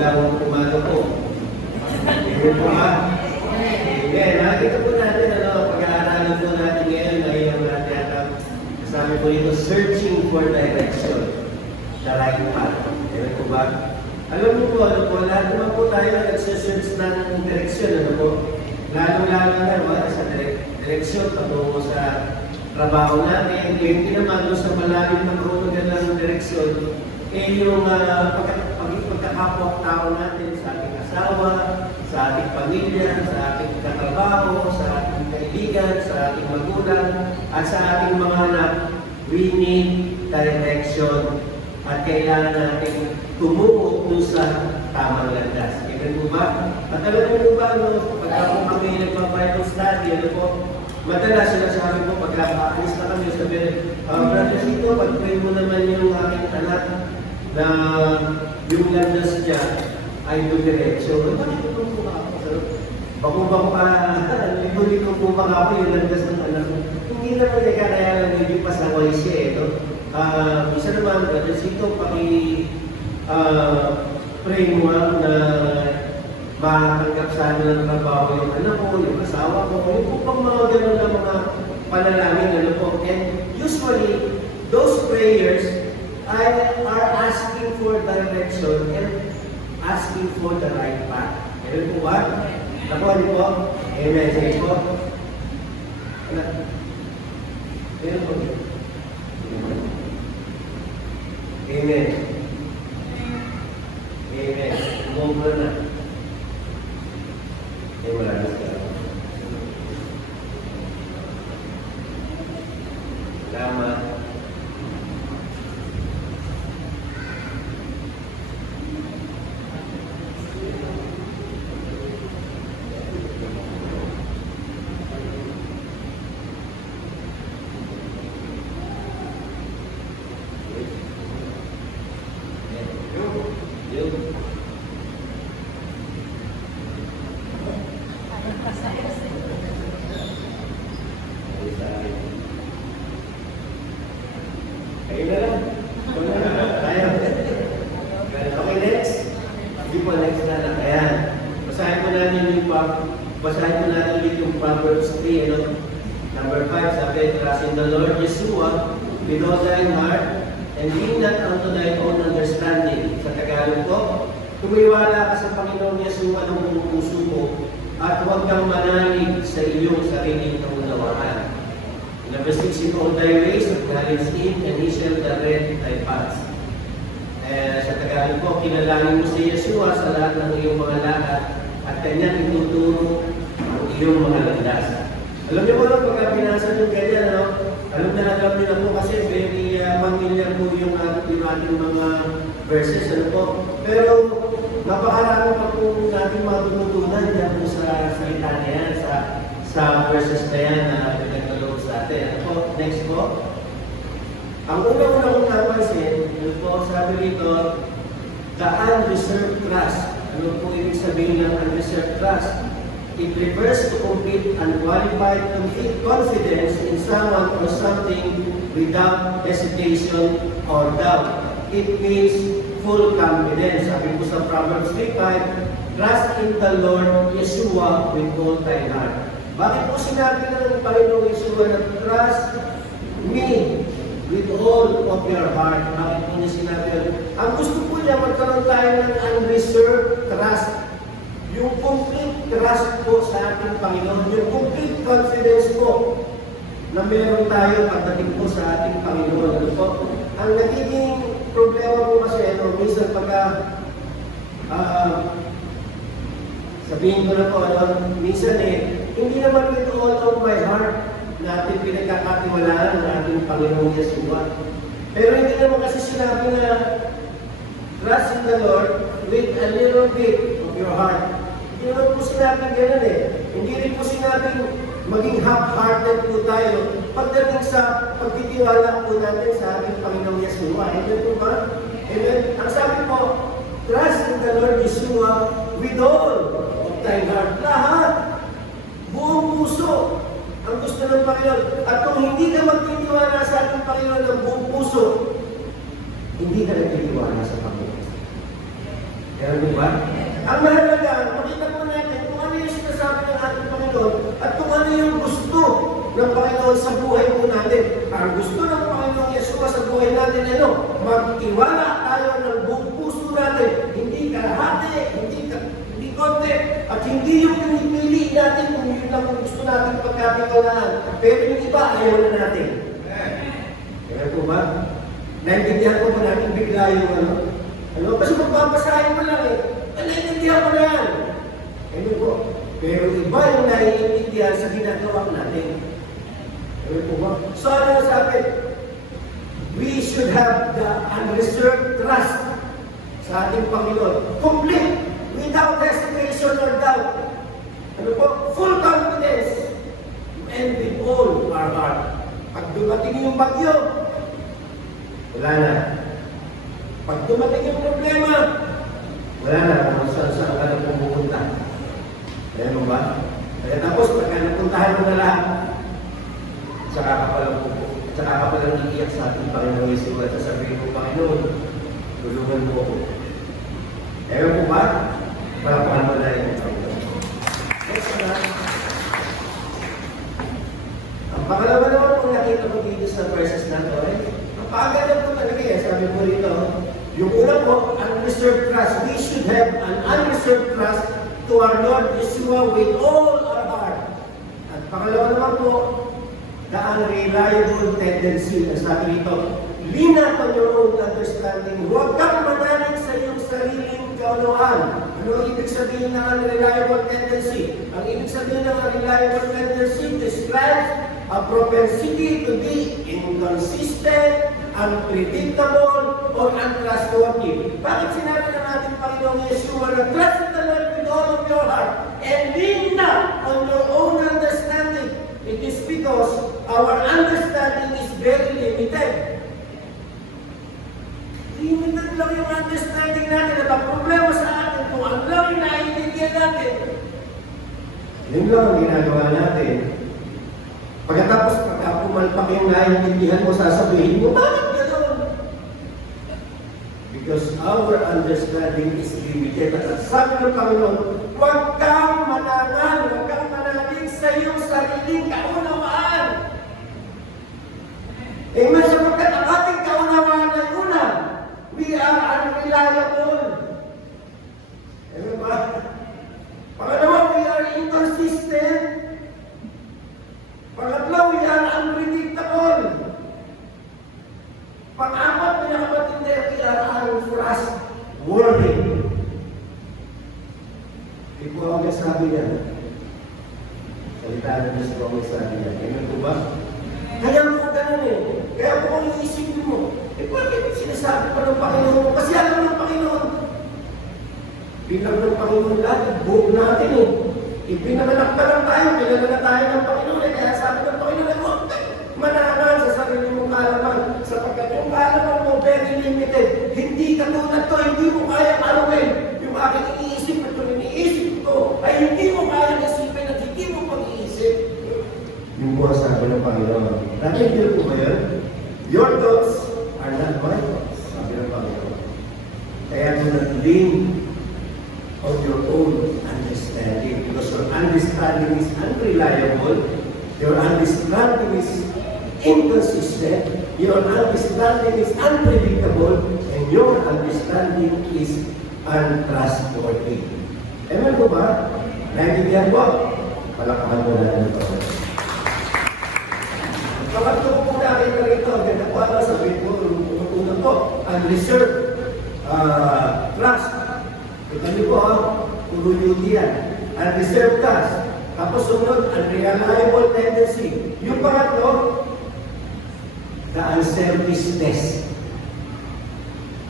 magandang umaga po. Amen po ba? Amen. Nakita po natin, pag-aaralan po natin ngayon, ngayong natin kasama po dito, searching for direction. The right path. Amen po ba? Alam mo po, lahat naman po tayo nagsisearch ng direksyon, Lalo-lalo na, sa direksyon patungo sa trabaho natin, hindi naman doon sa malalim ng rumagan ng direksyon, yung pagkakapwa-tao natin sa ating asawa, sa ating pamilya, sa ating katrabaho, sa ating kaibigan, sa ating magulang, at sa ating mga anak, we need direction at kailangan natin tumuko sa tamang landas. Kaya po ba? At alam mo ba, pagka kami nagpa-Bible study, madalas sinasabi ko, pagka-alis na kami, sabihin, Brother Sito, pag-pray mo naman yung aking anak na yung landas niya ay dumiretso. Bakit ko po ako? Bakubang pa, libo-libo po ba ako yung landas ng anak mo? Hindi naman niya kaya lang hindi pasaway siya, isa naman, Brother Sito, pray mo na makatanggap sana ng trabaho yung anak ko, yung asawa ko, yung pang mga gano'n na mga panalangin, And usually, those prayers are asking for direction and asking for the right path. Amen po ba? Nakuha niyo po? Amen. Sige po. Amen po. Amen. Amen. Umubra na. Ay, maraming salamat. Salamat. Kayo na lang. Tayo. Okay, next. Hindi po, next na lang. Ayan. Basahin po natin yung Proverbs 3, Number 5, sabi, trust in the Lord Yeshua with all thine heart and lean not unto thy own understanding. Sa Tagalog po, tumiwala ka sa Panginoon Yeshua ng buong puso mo at huwag kang manalig sa iyong sariling kaunawaan. Number 6, in all thy ways, acknowledge him, and he shall direct thy paths. Sa Tagalog po, kinalangin mo si Yeshua sa lahat ng iyong mga lakad at kanyang ituturo ang iyong mga landas. Alam niyo po pagka binasa yung ganyan, alam na niyo na po kasi very familiar po yung ating mga verses, Pero napakarami pa po natin matututunan dyan po sa salita na yan, sa verses na yan na pinagkaloob sa atin. Next po. Ang una-una kong napansin, sabi rito, the unreserved trust. Ano po ibig sabihin ng unreserved trust? It refers to complete unqualified confidence in someone or something without hesitation or doubt. It means full confidence. Sabi po sa Proverbs 3:5, trust in the Lord Yeshua with all thy heart. Bakit po sinabi ng Panginoong Yeshua na trust me with all of your heart? Bakit po niya sinabi? Ang gusto po niya, magkaroon tayo ng unreserved trust. Yung complete trust po sa ating Panginoon. Yung complete confidence po na meron tayo pagdating po sa ating Panginoon. Ang nagiging problema po kasi, minsan pagka sabihin ko na po, minsan hindi naman with all of my heart natin pinagkakatiwalaan ng ating Panginoong Yeshua. Pero hindi naman kasi sinabi na trust in the Lord with a little bit of your heart. Hindi naman po sinabi gano'n Hindi rin po sinabi maging half-hearted po tayo pagdating sa pagtitiwala po natin sa ating Panginoong Yeshua. Amen po ba? Amen. Ang sabi po, trust in the Lord Yeshua with all of thy heart. Lahat. Buong puso ang gusto ng Panginoon. At kung hindi ka magtitiwala sa ating Panginoon ng buong puso, hindi ka nagtitiwala sa Panginoon. Kaya di ba? Ang mahalaga, makita po natin kung ano yung sinasabi ng ating Panginoon at kung ano yung gusto ng Panginoon sa buhay po natin. Ang gusto ng Panginoon Yeshua sa buhay natin, magtiwala tayo ng buong puso natin, hindi kalahati, hindi konti, at hindi yung pinipili natin kung yun lang ang gusto natin pagkatiwalaan. Pero yung iba, ayaw na natin. Kaya po ba? Naintindihan ko ba natin bigla yung kasi magpapasahin mo lang naintindihan mo na yan. Ano po? Pero iba yung naiintindihan sa ginagawa natin. Ano po ba? So ano sabi? We should have the unreserved trust sa ating Panginoon. Complete, without hesitation or doubt. Ano po? Full confidence. And with all our heart. Pag dumating yung bagyo, wala na. Pag dumating yung problema, wala na kung saan ka na pumupunta. Kaya mo ba? Kaya tapos, pagka napuntahan mo na lahat, saka ka palang iiyak sa ating Panginoon Yeshua at sasabihin mo, Panginoon, tulungan mo ako. Kaya mo ba? Parapahan mo na yung Panginoon. Ang pangalawa naman kung nakita mo dito sa verses na ito, ang pagagad po talaga sabi po rito, yung una po, unreserved trust. We should have an unreserved trust to our Lord Yeshua with all our heart. At pangalawa naman po, the unreliable tendency. Ang sabi rito, lean not on your own understanding. Huwag kang manalig sa iyong sariling kaunawaan. Ano ang ibig sabihin ng unreliable tendency? Ang ibig sabihin ng unreliable tendency describes a propensity to be inconsistent, unpredictable, or untrustworthy. Bakit sinabi ng ating Panginoong Yeshua na trust the Lord with all of your heart and lean not on your own understanding? It is because our understanding is very limited. Limited lang yung understanding natin at ang problema sa atin kung ano lang yung naiintindihan natin. Yun lang ang ginagawa natin. Pagkatapos pagka pumalpak yung naiintindihan mo, sasabihin mo, bakit gano'n? Because our understanding is limited. At sabi ng Panginoon, huwag kang manangan, huwag kang manalig sa iyong sariling kaunawaan. Amen, sapagkat ang ating kaunawaan ay una, we are unreliable. Amen ba? Pangalawa, we are inconsistent. Pangatlo, we are unpredictable. Pang-apat, pinakamatindi, we are untrustworthy. Hindi po ako nasabi niya. Salita na Diyos po ako nasabi niya. Amen po ba? Kaya mo ganun Kaya po kung iisipin mo, bakit sinasabi pa ng Panginoon mo? Kasi alam ng Panginoon. Bilang ng Panginoon lahat, buong natin Ipinanganak pa lang tayo, pinanganak na tayo ng Panginoon. Kaya sabi ng Panginoon, huwag manaman sa sarili mong kaalaman. Sapagkat yung kaalaman mo, very limited. Hindi katulad to, hindi mo kaya aruin. Yung aking iniisip at yung iniisip ko, ay hindi mo kaya isipin at hindi mo pag-iisip. Yung po sabi ng Panginoon. Nakikinig po ba yan? Your thoughts are not my thoughts. Sabi ng Panginoon. Kaya kung nag-lean on your own understanding, because your understanding is unreliable, your understanding is inconsistent, your understanding is unpredictable, and your understanding is untrustworthy. Amen po ba? Naintindihan po? Palakaman po natin ito. Kapag ito po nakita rito, ganda po ano, sabihin po, unang po, unreserved trust. Ito niyo po, puro duty yan. Unreserved trust. Tapos sunod, unreliable tendency. Yung pangatlo, the unselfishness.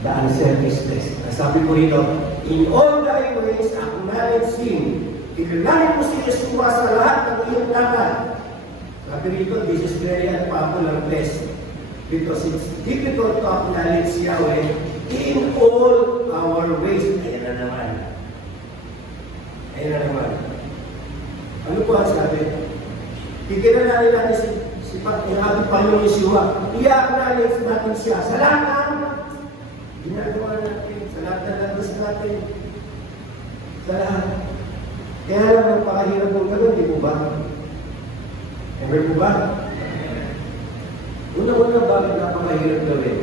The unselfishness. Sabi ko rito, in all thy ways, acknowledge Him. Kilalanin mo si Yeshua sa lahat ng iyong lakad. Sabi rito, this is very unpopular place because it's difficult to acknowledge Yahweh in all our ways. Ayan na naman. Ayan na naman. Ano po ang sabi? Kikilalanin natin si ating Panginoon Yeshua. I-acknowledge natin siya sa lahat ng ginagawa ginagawa natin, sa lahat ng landas natin, sa lahat. Kaya lang napakahirap ng gano'n, di po ba? Ever po ba? Una-una, bakit napakahirap gawin?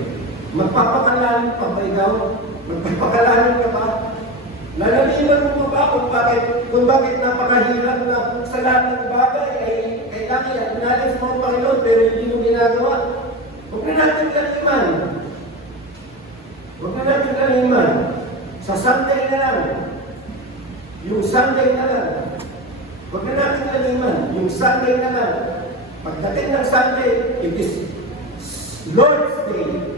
Magpapakalalim pa ba ikaw? Magpapakalalim ka ba? Nalaliman mo ba kung bakit napakahirap na sa lahat ng bagay ay kailangan acknowledge mo ang Panginoon pero hindi mo ginagawa? Huwag na natin kaliman. Huwag na natin kaliman. Sa Sunday na lang. Yung Sunday na lang. Huwag na natin kaliman. Yung Sunday na lang. Pagdating ng Sunday, it is Lord's Day.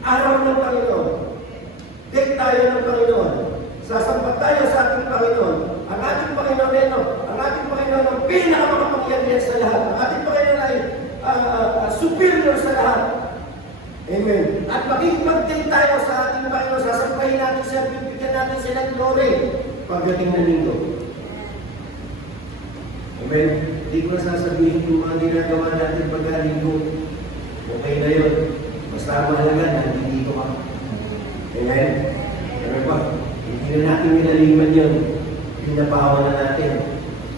Araw ng Panginoon. Day tayo ng Panginoon. Sasampat tayo sa ating Panginoon. Ang ating Panginoon ang ating Panginoon ang pinakamakapangyarihan sa lahat. Ang ating Panginoon ay superior sa lahat. Amen. At makikipag-day tayo sa ating Panginoon. Sasampahin natin siya, bibigyan natin siya ng glory pagdating ng linggo. Amen. Hindi ko na sasabihin yung mga ginagawa natin pagka-linggo. Okay na yun. Basta mahalaga na hindi ko ka. Amen. Amen ba? Hindi na natin minaliman yun. Pinabawa na natin.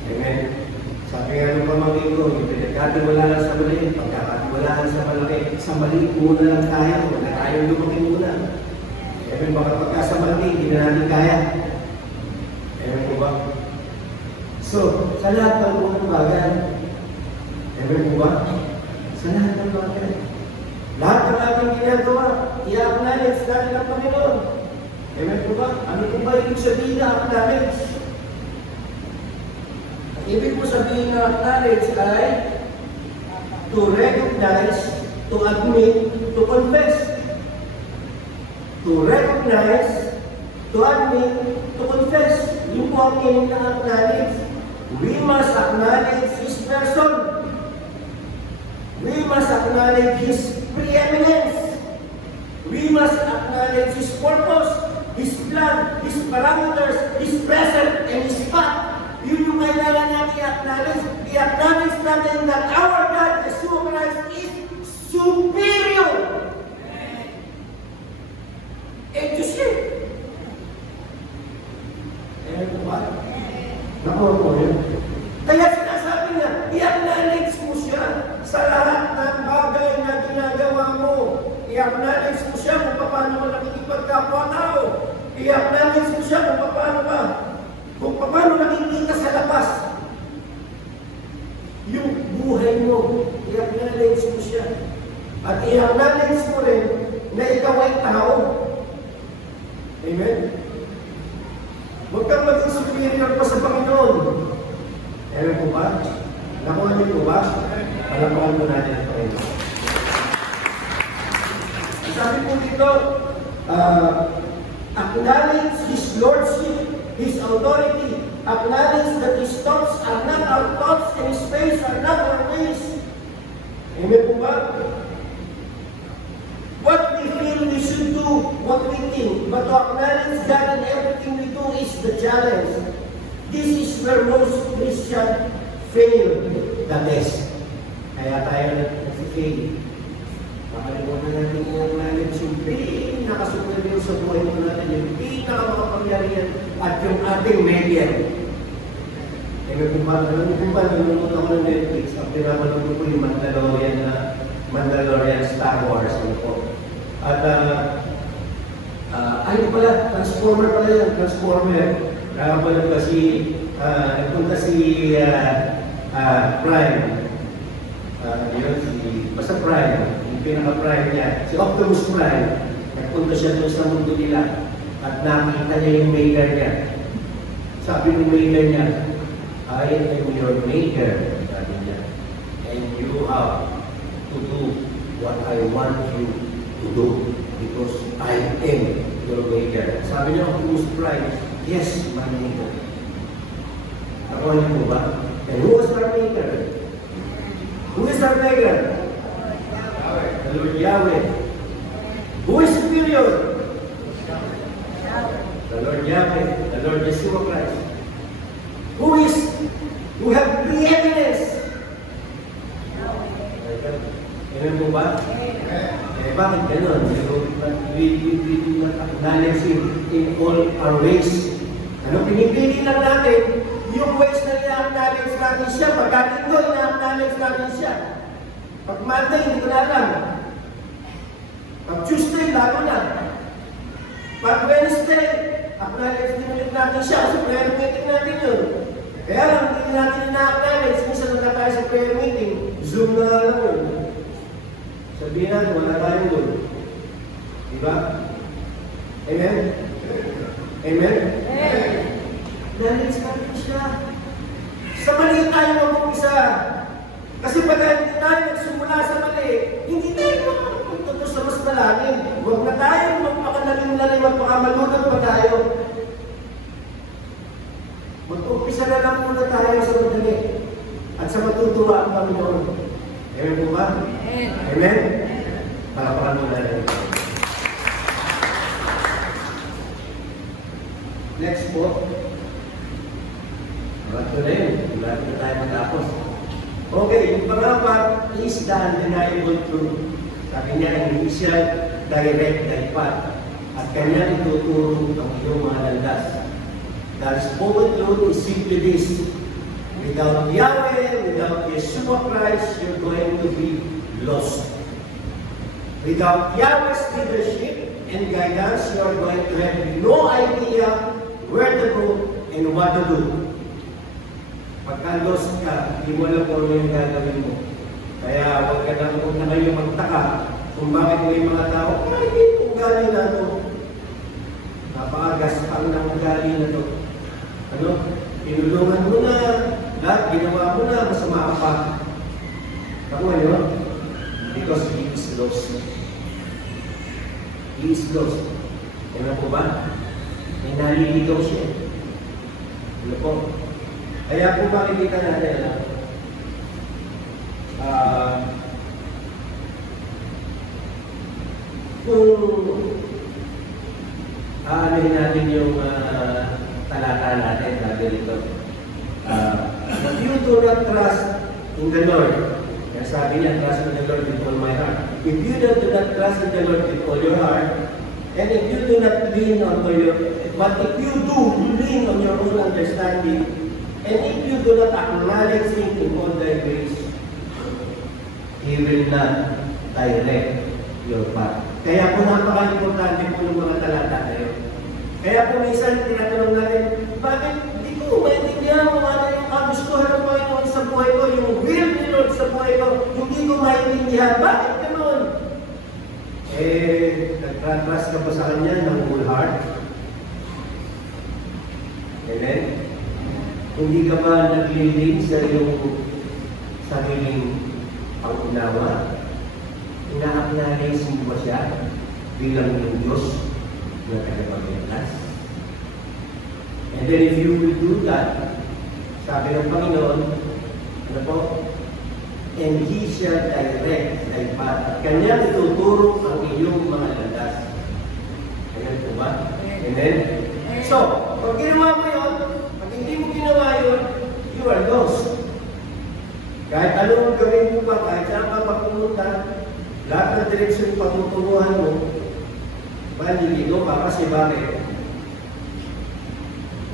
Amen. Sabi nga ng pamangkin ko, yung pinagkatiwalaan sa mali, pagkakatiwalaan sa malaki, sa mali muna lang tayo. Wala tayong lumaki muna. Amen. Baka pagka sa mali, hindi na natin kaya. Amen po ba? So, sa lahat ng mga bagay, amen po ba? Sa lahat ng bagay. Lahat ng ating ginagawa, i-acknowledge natin ang Panginoon. Amen po ba? Ano po ba ibig sabihin na acknowledge? Ang ibig po sabihin na acknowledge ay to recognize, to admit, to confess. To recognize, to admit, to confess. Yung po ang meaning ng acknowledge. We must acknowledge His person. We must acknowledge His preeminence. We must acknowledge His purpose, His plan, His parameters, His present, and His path. Yun yung kailangan natin i-acknowledge. I-acknowledge natin that our God, Yeshua Christ, is superior. And to see. Ayan po ba? Nakuha po yun. Kaya sinasabi niya, i-acknowledge mo siya sa lahat ng bagay na ginagawa mo. I-acknowledge mo siya kung paano mo nakikipagkapwa-tao. I-acknowledge mo siya kung paano nakikita sa labas. Yung buhay mo, i-acknowledge mo siya. At i-acknowledge mo rin na ikaw ay tao. Amen? Huwag kang maging superior pa sa Panginoon. Amen po ba? Nakuha niyo po ba? Palapakan po natin ang Panginoon. Sabi po dito, acknowledge His Lordship, His authority, acknowledge that His thoughts are not our thoughts and His ways are not our ways. Amen po ba? What we feel we should do, what we think, but to acknowledge God in everything we do is the challenge. This is where most Christians fail the best. Kaya tayo nag-fail. Makalimutan natin i-acknowledge yung pinakasuperior sa buhay mo natin, yung pinakamakapangyarihan at yung ating median. Kung ba nanonood ako ng Netflix, ang pinapanood ko yung Mandalorian Star Wars. Ano po. At ayun pala, Transformer pala yan, Transformer. Nakapanood pa nagpunta si Prime. Basta Prime, yung pinaka-Prime niya, si Optimus Prime, nagpunta siya doon sa mundo nila at nakita niya yung maker niya. Sabi ng maker niya, I am your maker, sabi niya, and you have to do what I want you to do because I am your maker. Sabi niya, Optimus Prime, yes, my maker. Nakuha niyo po ba? And who was our maker? Who is our maker? The Lord Yahweh. Who is superior? The Lord Yahweh, the Lord Yeshua Christ. Who have preeminence? Amen po ba? Bakit ganun? we do not acknowledge Him in all our ways. Ano, pinipili lang natin yung ways na ina-acknowledge natin siya. Pagka-linggo, ina-acknowledge natin siya. Pag Monday, hindi ko na alam. Pag Tuesday, lalo na. Pag Wednesday, acknowledge din ulit natin siya kasi prayer meeting natin yun. Kaya lang, hindi natin ina-acknowledge. Minsan na tayo sa prayer meeting, Zoom na lang yun. Sabihin natin, wala tayong doon. Diba? Amen? Amen? Amen. Acknowledge natin siya. Sa mali tayo mag-umpisa. Kasi pag hindi tayo nagsimula sa mali, hindi tayo makapunta sa mas malalim. Huwag na tayo magpakalalim-lalim, magpakamalunod pa tayo. Mag-umpisa na lang muna tayo sa madali at sa matutuwa ang Panginoon. Amen po ba? Amen? Amen? Palapakan mo na rin. Next po. Ito na yun. Bago na tayo matapos. Okay, yung pangalawa is the undeniable truth. Sabi niya, hindi siya direct path. At kanya ituturo ang iyong mga landas. The spoken truth is simply this. Without Yahweh, without Yeshua Christ, you're going to be lost. Without Yahweh's leadership and guidance, you're going to have no idea where to go and what to do. Pagka lost ka, hindi mo alam kung ano yung gagawin mo. Kaya huwag na kayo magtaka kung bakit may mga tao, ay, ugali na ito. Napakagaspang ng ugali na ito. Ano? Tinulungan mo na, lahat ginawa mo na, masama ka pa. Ako ngayon, because he is lost. He is lost. Ano po ba? May naliligaw siya. Ano po? Kaya po makikita natin, kung aanin natin yung talata natin, sabi dito, if you do not trust in the Lord, kaya sabi niya, trust in the Lord with all my heart. If you do not trust in the Lord with all your heart, and if you do not lean on your, but if you do lean on your own understanding, and if you do not acknowledge Him in all thy ways, He will not direct your path. Kaya po napaka-importante po ng mga talata na yun. Kaya po minsan tinatanong natin, bakit hindi ko maintindihan kung ano yung kagustuhan ng Panginoon sa buhay ko, yung will ni Lord sa buhay ko, hindi ko maintindihan. Bakit ganoon? Nagtrust ka ba sa Kanya ng whole heart? Amen? Hindi ka ba naglilin sa iyong sariling pag-unawa? Ina-acknowledge mo ba siya bilang yung Diyos na tagapagligtas? And then if you will do that, sabi ng Panginoon, ano po? And He shall direct thy path. At Kanya ituturo ang iyong mga landas. Ayan po ba? Amen? So, pag ginawa mo yun, pag hindi mo ginawa yun, you are lost. Kahit anong gawin mo pa, kahit saan ka magpumunta, lahat ng direksyon patutunguhan mo, maliligo ka kasi bakit?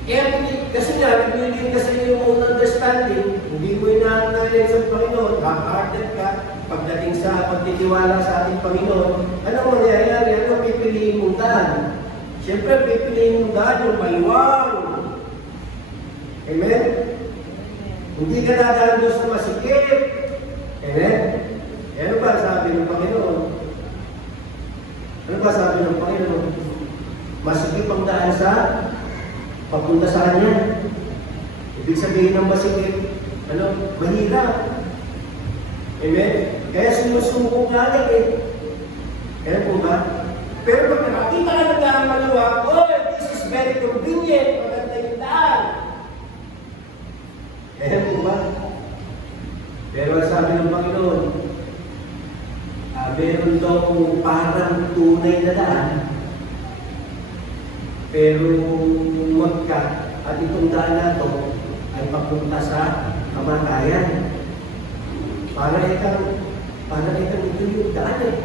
Kaya kasi nga, nagbibigay kasi yung own understanding, hindi mo ina-acknowledge sa Panginoon, half-hearted ka, pagdating sa pagtitiwala sa ating Panginoon, anong mangyayari? Ano pipiliin mong daan? Siyempre, pipiliin mong daan yung maluwang. Amen? Hindi ka dadaan doon sa masikip. Amen? Ano ba sabi ng Panginoon? Ano ba sabi ng Panginoon? Masikip ang daan sa papunta sa Kanya. Ibig sabihin ng masikip, mahirap. Amen? Kaya sinusuko nga lang eh. Kaya po ba? Pero pag nakakita ka ng daan maluwag, this is very convenient. Maganda yung daan. Kaya po ba? Pero sabi ng Panginoon, meron daw kung parang tunay na daan, pero magka at itong daan na ito ay papunta sa kamatayan. Para itang ito yung daan eh.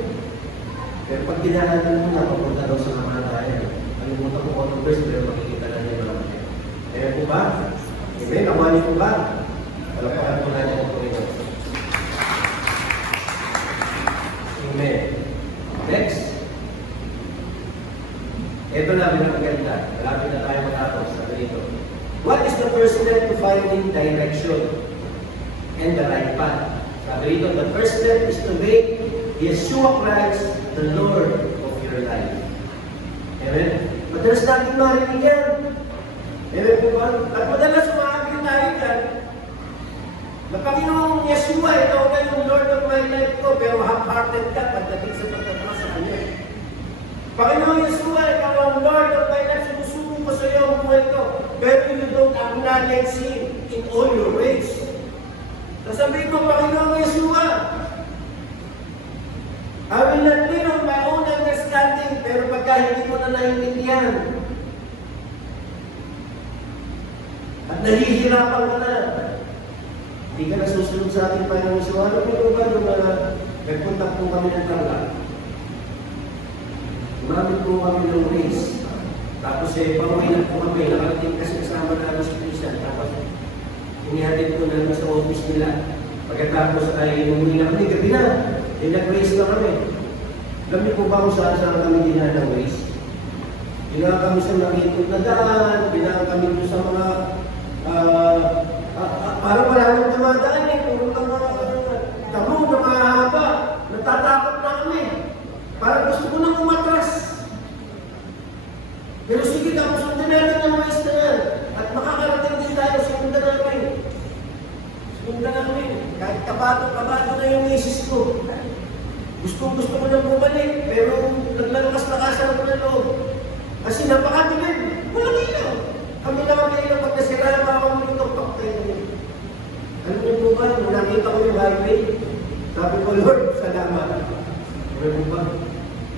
Pero pag dinaanan mo na, papunta daw sa kamatayan. Kalimutan ko kung anong verse, pero makikita na niya naman. Kaya po ba? Amen? Nakuha niyo po ba? Palapakan po natin ang Panginoon. Amen. Next. Ito na pinakaganda. Malapit na tayo matapos. Sabi dito. What is the first step to finding direction and the right path? Sabi dito, the first step is to make Yeshua Christ the Lord of your life. Amen? But there's nothing marinig yan. Amen po ba? At madalas umaagin tayo dyan, na Panginoong Yeshua, ikaw na yung Lord of my life ko, pero half-hearted ka pagdating sa pagtatama sa Kanya. Panginoong Yeshua, ikaw ang Lord of my life, sumusuko ko sa iyo ang buhay ko, pero you don't acknowledge Him in all your ways. Sasabihin ko, Panginoong Yeshua, I will not lean on my own understanding, pero pagka hindi mo na naiintindihan, at nahihirapan ka na, hindi ka na susunod sa ating Panginoong Yeshua. Ano mo ba nung nagpunta po kami ng Tarlac? Umamit po kami ng race. Tapos pauwi na po kami, nakarating kasi kasama na ang Christian. Tapos inihatid ko na sa office nila. Pagkatapos ay umuwi na kami, gabi na. Nag-race na kami. Alam niyo po ba kung saan kami dinaan ng race? Dinaan kami sa nakikot na daan, dinaan kami doon sa mga parang wala nang dumadaan eh. Puro lang tamo na mahaba. Natatakot na kami. Parang gusto ko nang umatras. Pero sige, tapos sundan natin ang ways na yan. At makakarating din tayo, sundan namin. Sundan namin. Kahit kabado na yung isis ko. Gusto ko nang bumalik, pero naglalakas-lakasan ako ng loob. Kasi napakadilim. Walang ilaw. Kami lang ang ilaw pag nasira, makakamulitok tayo. Alam niyo po ba, nung nakita ko yung highway, sabi ko, Lord, salamat. Sabi mo ba,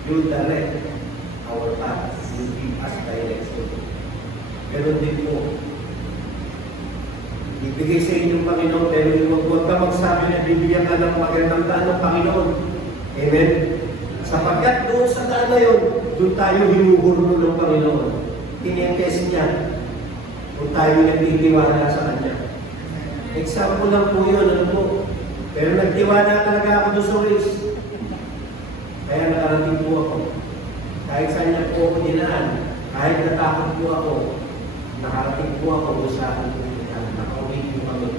you direct our path. You give us direction. Pero din po, ibigay sa inyong Panginoon, pero huwag ka magsabi na bibigyan ka ng magandang daan ng Panginoon. Amen? Sapagkat doon sa daan na yun, doon tayo hinuhurno ng Panginoon. Tinetest niya kung tayo nagtitiwala sa Kanya. Example lang po yun, ano po. Pero nagtiwala talaga ako doon sa race. Kaya nakarating po ako. Kahit saan niya po ako dinaan, kahit natakot po ako, nakarating po ako doon sa aking pumuntahan. Nakauwi po kami.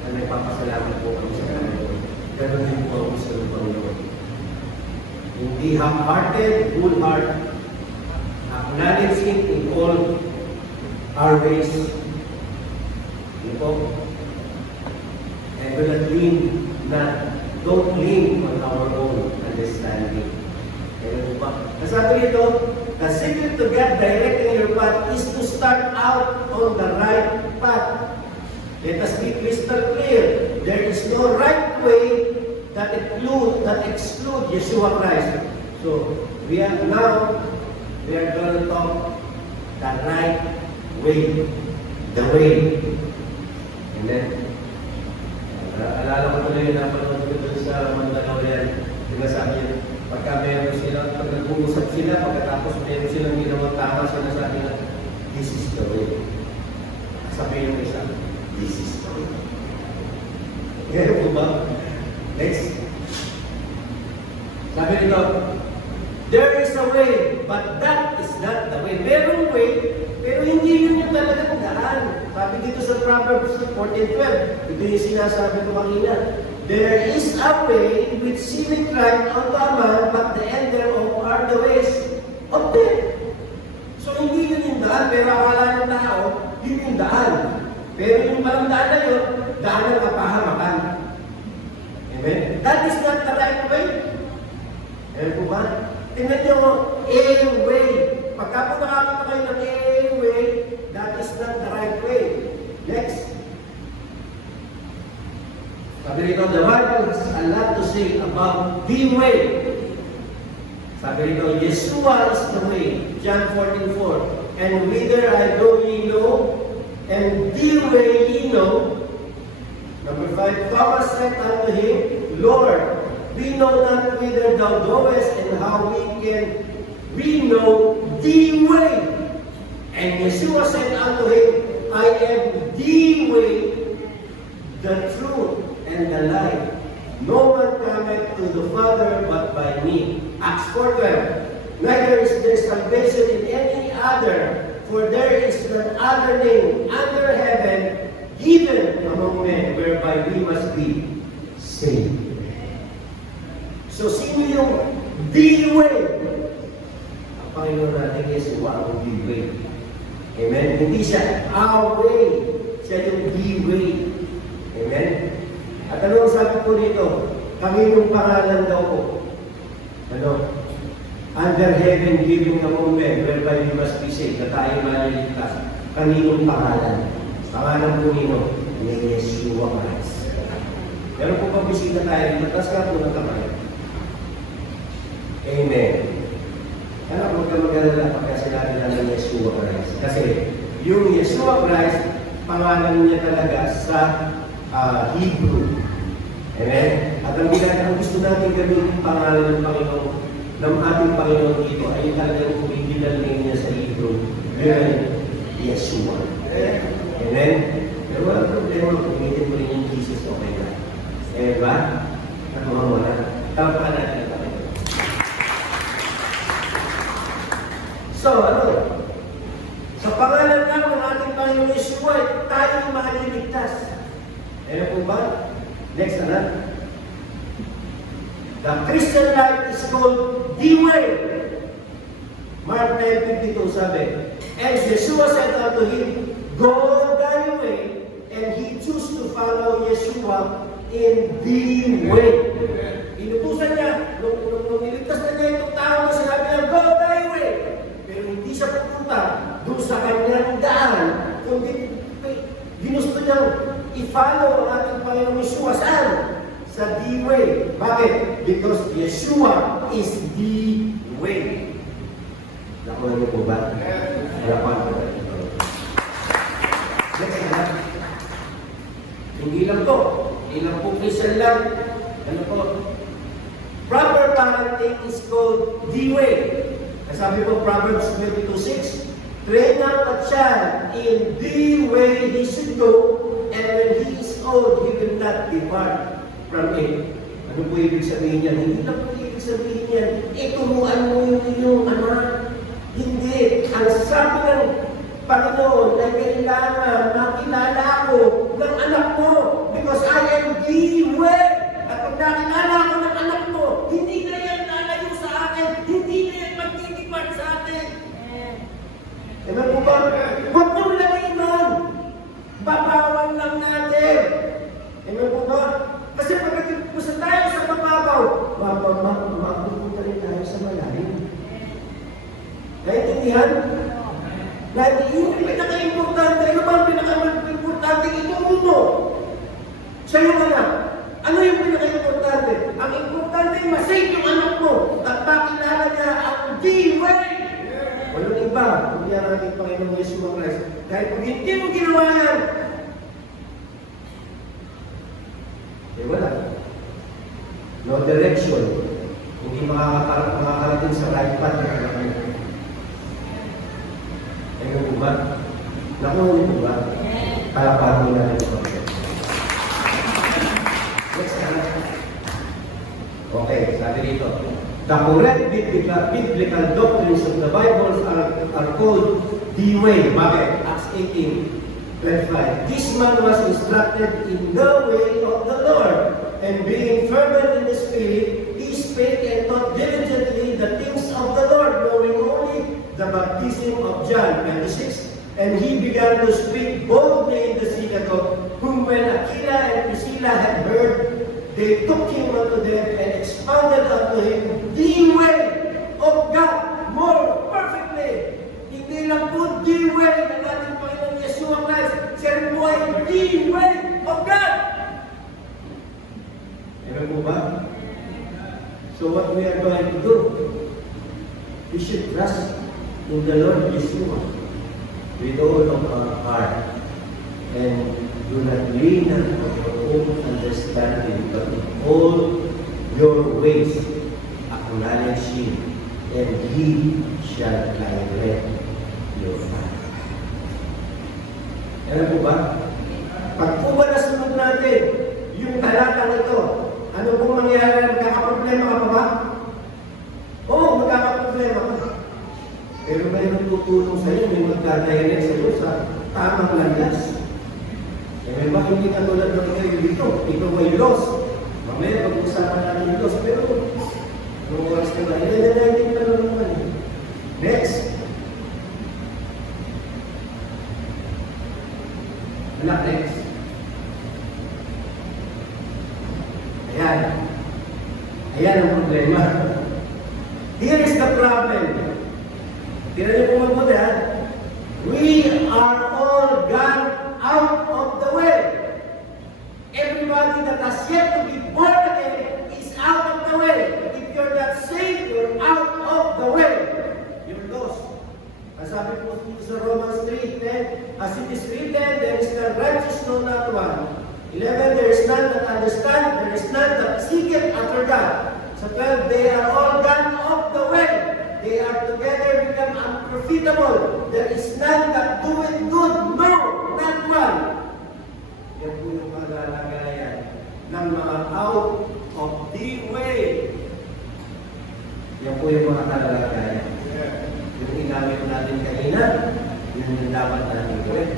Na nagpapasalamat po kami sa Panginoon. Ganun din po ako sa Panginoon. Hindi half-hearted, full heart. Acknowledge Him in all our ways. Yun po. And do not lean, don't lean on our own understanding. Kaya po ba? Nasabi nito, the secret to get directing your path is to start out on the right path. Let us be crystal clear. There is no right way that exclude Yeshua Christ. So, we are going to talk the right way. The way. Amen. Alala ko tuloy yung napanood ko doon sa Mandalao yan. Diba sabi niya, pagka meron sila, pag nag-uusap sila, pagkatapos meron silang ginawang tama, sinasabi na, this is the way. Sabi yung isa, this is the way. Ngayon po ba? Next. Sabi nito, there is a way, but that is not the way. Merong way, pero hindi yun yung talagang daan. Sabi dito sa Proverbs 14:12, ito yung sinasabi ko kanina. There is a way which seemeth right unto a man, but the end thereof are the ways of death. So hindi yun yung daan, pero akala ng tao, yun yung daan. Pero yung parang daan na yun, daan ng kapahamakan. Amen? That is not the right way. Amen po ba? Tingnan nyo, A-way. Pagka po nakakita kayo ng A-way, that is not the right way. Next. Sabi rito, the Bible has a lot to say about the way. Sabi rito, Yeshua is the way. John 14:4. And whither I go ye know, and the way ye know. Number 5, Thomas said unto him, Lord, we know not whither thou goest, and how we know the way. And Yeshua said unto him, I am the way, the truth, and the life. No one cometh to the Father but by me. Acts 4:12. Neither is there salvation in any other, for there is none other name under heaven given among men whereby we must be saved. So, sino yung the way? Ang Panginoon natin Yeshua ang the way. Amen? Hindi siya our way. Siya yung the way. Amen? At ano ang sabi ko dito? Kaninong pangalan daw po? Ano? Under heaven giving among men whereby we must be saved, na tayo maliligtas. Kaninong pangalan? Pangalan po nino? Ni Yeshua Christ. Pero kung pabisita tayo, matas ka po ng kamay. Amen. Kaya huwag ka mag-alala pagka sinabi namin Yeshua Christ. Kasi yung Yeshua Christ, pangalan niya talaga sa Hebrew. Amen? At ang gusto natin gawin yung pangalan ng Panginoon, ng ating Panginoon dito, ay talagang original name niya sa Hebrew. Yun, Yeshua. Amen? Pero walang problema, kumitin mo rin yung Jesus, okay na. Eh ba? Nakuha mo na. Tampakan natin ang Panginoon. So, ano? Sa pangalan lang ng ating Panginoon Yeshua, tayo maliligtas. Ano po ba? Next, ano? The Christian life is called the way. Mark 10:52 sabi, and Yeshua said unto him, go thy way, and he chose to follow Yeshua in the way. Inutusan niya, nung niligtas na niya itong tao na sinabi niya, go thy way. Pero hindi siya pupunta doon sa kanyang daan, kundi ginusto niyang i-follow ang ating Panginoong Yeshua saan? Sa the way. Bakit? Because Yeshua is the way. Nakuha niyo po ba? Harapan ko. Next na. Hindi lang to. Ilang po Christian lang. Ano po? Proper parenting is called the way. Kasabi po Proverbs 22:6, train up a child in the way he should go, and when he is old, he will not depart from it. Ano po ibig sabihin yan? Hindi na po ibig sabihin yan. Turuan mo yung inyong anak. Hindi. Ang sabi ng Panginoon ay kailangan makilala ako ng anak mo because I am the way. At pag nakilala ako ng anak mo, hindi na yan lalayo sa akin. Hindi na yan magtitipad sa atin. Diba po ba? Huwag mong lalayin nun. Babawan lang natin. Diba po ba? Kasi pag nagpusa tayo sa mababaw, mapupunta rin tayo sa malalim. Naintindihan? Yung pinaka-importante, ano ba ang pinaka-importante? Ituro mo. Siya yung anak. Ano yung pinaka-importante? Ang importante, masave yung anak mo at makilala niya ang the way. Walang iba, kundi ang ating Panginoong Yeshua Christ. Dahil kung hindi mo ginawa yan, eh wala. No direction. Hindi makakarating sa right path. Ayun po ba? Nakuha po ba? Palapatin na rin po. Next na. Okay, sabi dito. The correct biblical doctrines of the Bible are called the way. Bakit? Acts 18:25. This man was instructed in the way of the Lord, and being fervent in the Spirit, he spake and taught diligently the things of the Lord, knowing only the baptism of John. 26. And he began to speak boldly in the synagogue, whom when Aquila and Priscilla had heard, they took him unto them and expounded unto him the way of God more perfectly. Hindi lang po the way ng ating Panginoon Yeshua Christ, siya rin po ay the way of God. Alam mo ba? So what we are going to do, we should trust in the Lord Yeshua with all of our heart, and do not lean on our own understanding, but in all your ways, acknowledge Him, and He shall direct your path. Alam po ba? Pag po ba nasunod natin yung talatang ito, ano pong mangyayari? Magkakaproblema ka pa ba? Oo, magkakaproblema ka. Pero may tutulong sa iyo, may magkakayanin sa iyo sa tamang landas. May ba hindi katulad ng kayo dito? Ikaw ay lost. Mamaya pag-usapan natin yung lost. Pero, nung oras na ba? Hindi pa naman. Next. Anak, next. Ayan. Ayan ang problema. Here is the problem. Tira niyo po mabuti, ha? We are all gone out of the way. Everybody that has yet to be born again is out of the way. If you're not saved, you're out of the way. You're lost. Ang sabi po sa Romans 3:10, as it is written, there is none righteous, no not one. 11, there is none that understand, there is none that seeketh after God. Sa 12, they are all gone off the way. They are together become unprofitable. There is none that doeth good, no, not one. Yan po yung kalalagayan ng mga out of the way. Yan po yung mga kalalagayan. Yung ginamit natin kanina, yun yung dapat natin gawin.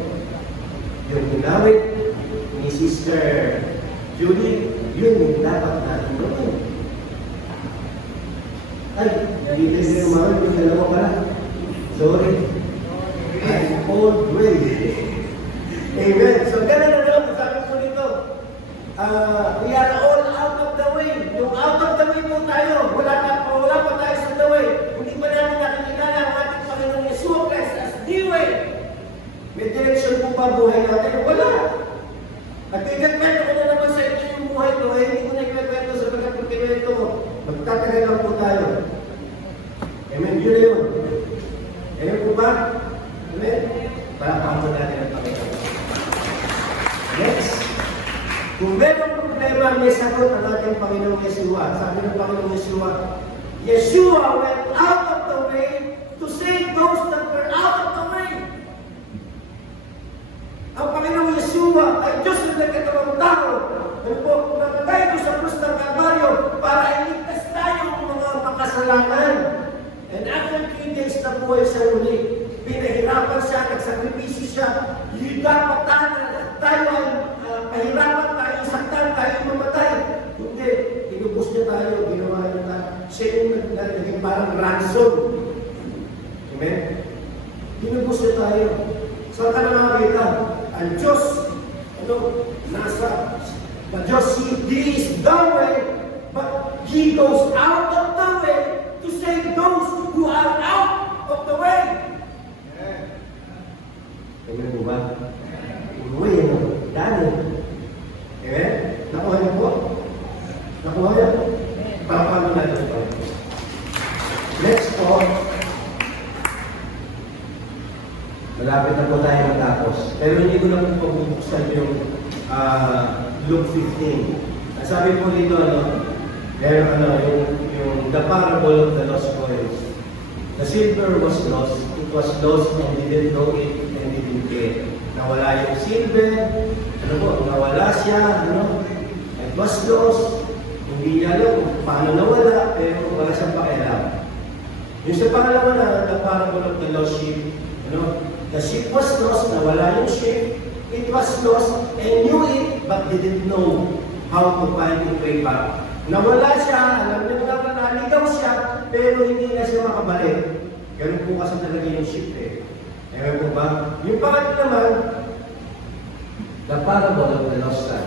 Yung ginamit ni Sister Julie, yun yung dapat natin gawin. Ay, nandito yung mga yung dalawa pala. Sorry. I'm old way. Amen. So, ganun na lang. Sabi ko dito. We are all out of the way. Yung out of the way po tayo. Wala pa tayo sa the way. Hindi pa namin nakikilala ang ating Panginoong Yeshua Christ as the way. May direction po ba buhay natin? Wala. Nagkikwento ko na naman sa inyo yung buhay ko. Hindi ko na ikwento sa pagkakikwento mo. Magtatagal lang po tayo. Amen. Yun na yun. Amen po ba? Amen. Palakpakan po natin ang Panginoon. Next. Kung merong problema, may sagot ang ating Panginoong Yeshua. Sabi ng Panginoong Yeshua, Yeshua went out of the way to save those that were out of the way. Ang Panginoong Yeshua ay Diyos na nagkatawang tao. Ano po, namatay ko sa krus ng Kalbaryo para iligtas tayo ng mga makasalanan. And after 3 days na buhay sa uli, pinahirapan siya, nagsakripisyo siya. Dapat tayo ay pahirapan tayo, saktan tayo, mamatay. Hindi, tinubos niya tayo, ginawa niya tayo. Siya yung naging parang ransom. Amen? Tinubos niya tayo. Saan ka na nakakita? Ang Diyos, the Diyos, He is the way, but He goes out of the way to save those who are out of the way. Amen po ba? Uwi, dali. Amen? Nakuha niyo po? Nakuha niyo? Paano natin ito? Next po. Malapit na po tayo matapos. Pero hindi ko na po pabubuksan yung Luke 15. Sabi po dito, yung the parable of the lost coins. The silver was lost. It was lost and didn't know it and didn't care. Nawala yung silver. Nawala siya. It was lost. Hindi niya alam kung paano nawala, pero wala siyang pakialam. Yung sa pangalawa na, the parable of the lost sheep. The ship was lost, nawala yung ship. It was lost and knew it, but didn't know how to find it way back. Nawala siya, alam niyo na naligaw siya, pero hindi na siya makabalik. Ganun po kasi talaga yung ship eh. Ewan po ba? Yung pangatlo naman, the parable of the lost son.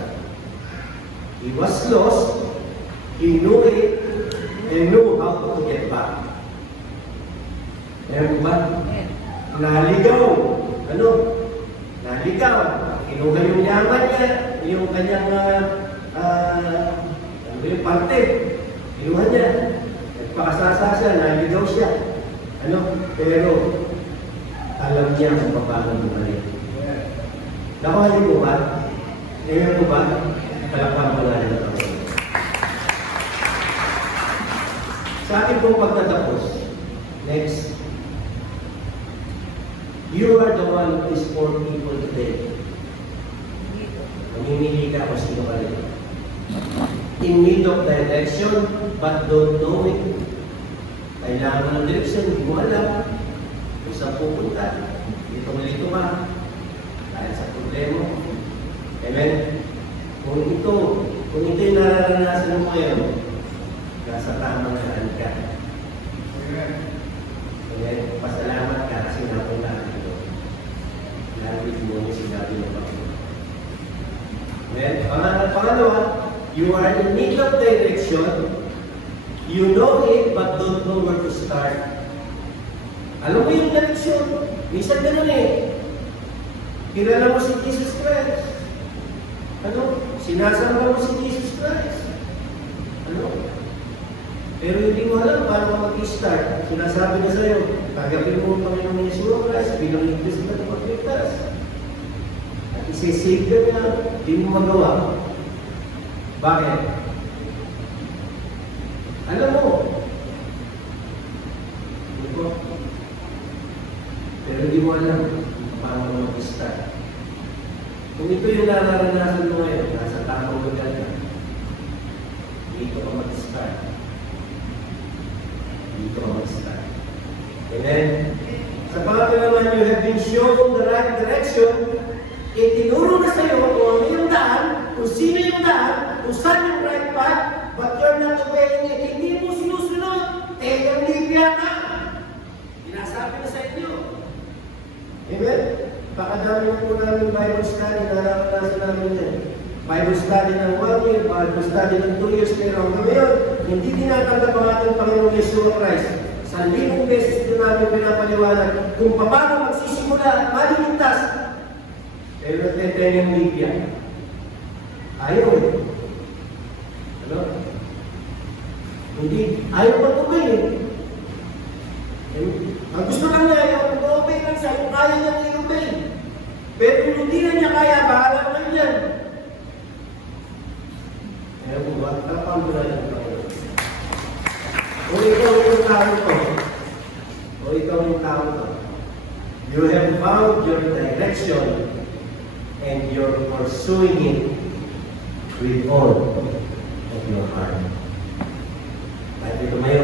He was lost, he knew it, and knew how to get back. Ewan po ba? Naligaw. Naligaw. Kinuha yung yaman niya, yung kanyang yung parte. Kinuha niya. Nagpakasasa siya, naligaw siya. Pero alam niya kung paano bumalik. Nakuha niyo po ba? Ngayon po ba? Palakpakan mo na rin ito. Sa ating pong pagtatapos, next, you are the one who is for people today. Mamimili ka kung sino ka rin. In need of direction, but don't know it. Kailangan ng direction, hindi mo alam kung saan pupunta. Litong-lito ka dahil sa problema. Amen? Kung ito yung nararanasan mo ngayon, nasa tamang daan ka. Amen? Pasalamat ka kasi napunta dito. Lagi mo yung sinabi ng Panginoon. Amen? Pangalawa, you are in need of direction. You know it, but don't know where to start. Alam mo yung direksyon. Minsan ganun eh. Kilala mo si Jesus Christ. Ano? Sinasamba mo si Jesus Christ. Ano? Pero hindi mo alam paano mag-start. Sinasabi na sa'yo, tagapin mo ang Panginoon Yeshua Christ bilang Iglesia na napagligtas. At isisave ka na, hindi mo magawa. Bakit? Alam mo. Hindi ko. Pero hindi mo alam paano mag-start. Kung ito yung nararanasan mo ngayon, nasa tamang lugar ka, dito ka mag-start. Dito ka mag-start. Amen? Sa pangatlo naman, you have been shown the right direction. Itinuro na sa'yo kung ano yung daan, kung sino yung daan, kung saan yung right path, but you're not obeying it. Hindi mo sinusunod. Teka, libya ka. Sinasabi na sa inyo. Amen? Pakadami po namin Bible study, nararanasan namin yan. Bible study ng 1 year, Bible study ng 2 years, pero ngayon, hindi tinatanggap ang ating Panginoong Yeshua Christ. Sa 1,000 beses ito namin pinapaliwanag kung paano magsisimula at maligtas. Pero nagteteng yung Libya. Ayaw eh. Ano? Hindi. Ayaw pag-obey eh. Ang gusto lang niya, ayaw pag-obey lang siya kung kaya niyang i-obey. Pero kung hindi na niya kaya, bahala naman yan. Kaya kung ba't kapal mo na yan, kung ikaw yung tao ko, o ikaw yung tao ko, you have found your direction and you're pursuing it with all of your heart. Tayo tumayo.